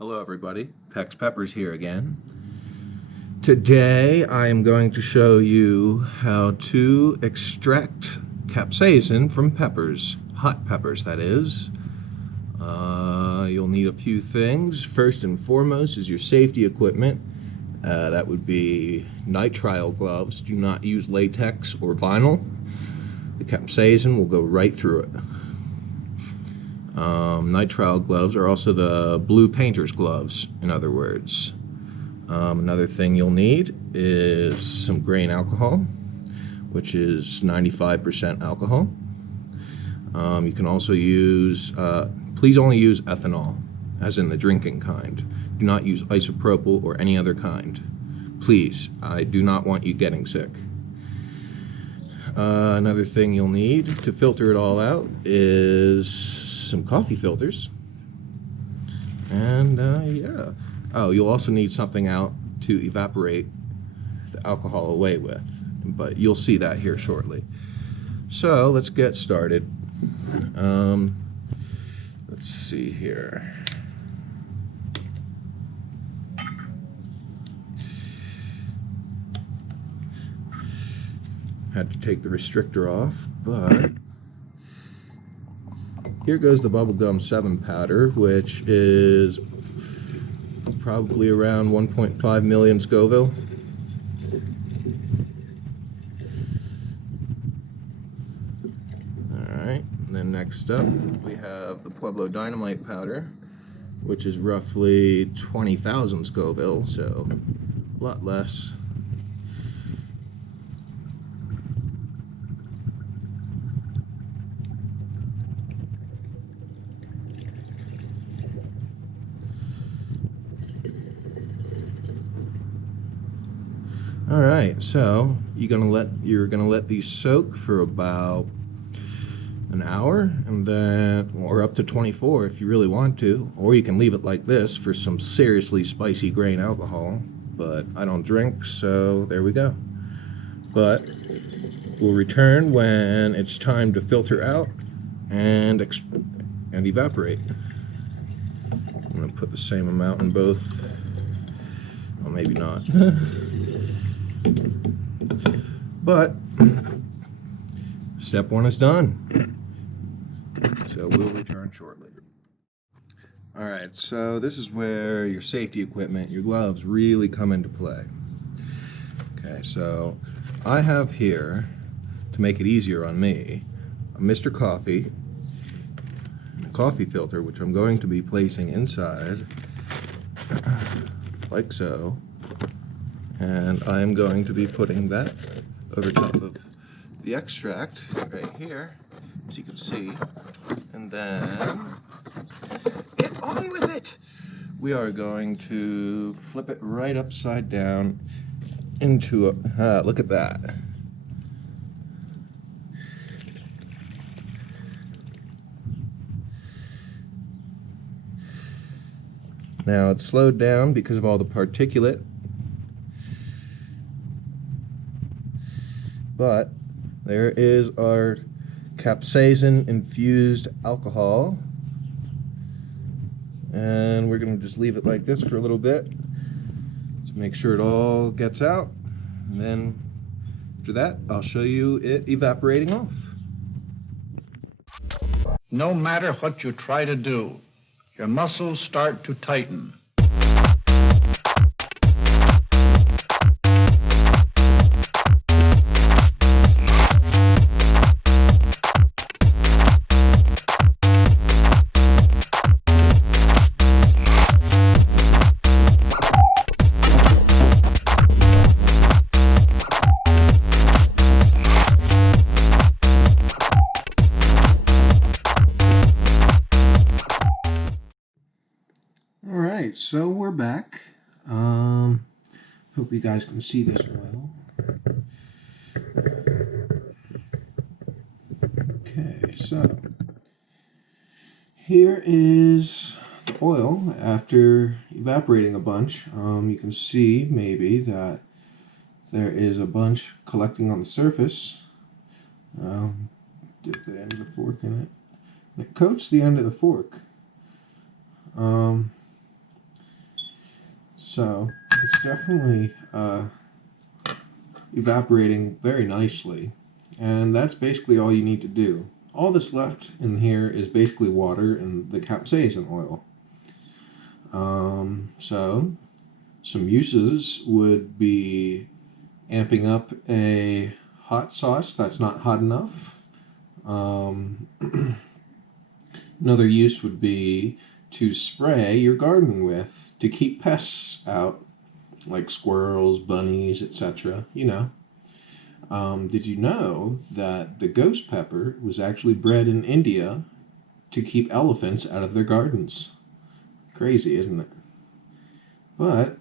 Hello everybody, Pex Peppers here again. Today I am going to show you how to extract capsaicin from peppers, hot peppers that is. You'll need a few things. First and foremost is your safety equipment. That would be nitrile gloves. Do not use latex or vinyl. The capsaicin will go right through it. Nitrile gloves are also the blue painter's gloves, in other words. Another thing you'll need is some grain alcohol, which is 95% alcohol. You can also use, please only use ethanol, as in the drinking kind. Do not use isopropyl or any other kind. Please, I do not want you getting sick. Another thing you'll need to filter it all out is some coffee filters. And yeah. Oh, you'll also need something out to evaporate the alcohol away with, but you'll see that here shortly. So let's get started. Let's see here. Had to take the restrictor off, but here goes the Bubblegum 7 powder, which is probably around 1.5 million Scoville. Alright, and then next up we have the Pueblo Dynamite powder, which is roughly 20,000 Scoville, so a lot less. All right, so you're gonna let these soak for about an hour, and then, or up to 24 if you really want to, or you can leave it like this for some seriously spicy grain alcohol. But I don't drink, so there we go. But we'll return when it's time to filter out and evaporate. I'm gonna put the same amount in both. Well, maybe not. But step one is done. So we'll return shortly. Alright, so this is where your safety equipment, your gloves, really come into play. Okay, so I have here, to make it easier on me, a Mr. Coffee, a coffee filter, which I'm going to be placing inside, like so. And I'm going to be putting that over top of the extract right here, as you can see. And then, get on with it! We are going to flip it right upside down into a, look at that. Now it's slowed down because of all the particulate. But there is our capsaicin infused alcohol, and we're going to just leave it like this for a little bit to make sure it all gets out, and then after that I'll show you it evaporating off. No matter what you try to do, your muscles start to tighten. Alright, so we're back. Hope you guys can see this well. Okay, so here is the oil after evaporating a bunch. You can see maybe that there is a bunch collecting on the surface. Dip the end of the fork in it. It coats the end of the fork. So it's definitely evaporating very nicely, and that's basically all you need to do. All that's left in here is basically water and the capsaicin oil. So some uses would be amping up a hot sauce that's not hot enough. Another use would be to spray your garden with to keep pests out, like squirrels, bunnies, etc. You know. Did you know that the ghost pepper was actually bred in India to keep elephants out of their gardens? Crazy, isn't it? But,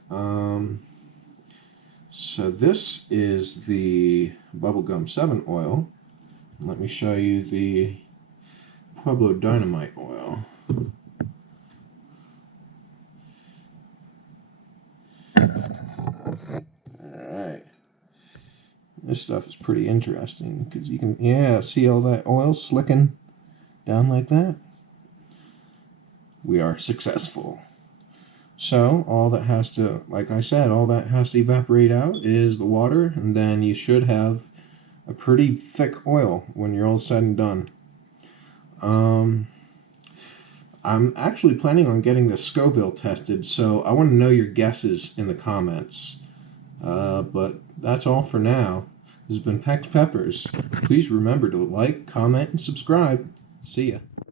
so this is the Bubblegum 7 oil. Let me show you the Pueblo Dynamite oil. Alright. This stuff is pretty interesting because you can, yeah, see all that oil slicking down like that? We are successful. So all that has to, like I said, all that has to evaporate out is the water, and then you should have a pretty thick oil when you're all said and done. I'm actually planning on getting the Scoville tested, so I want to know your guesses in the comments. But that's all for now. This has been Pex Peppers. Please remember to like, comment, and subscribe. See ya.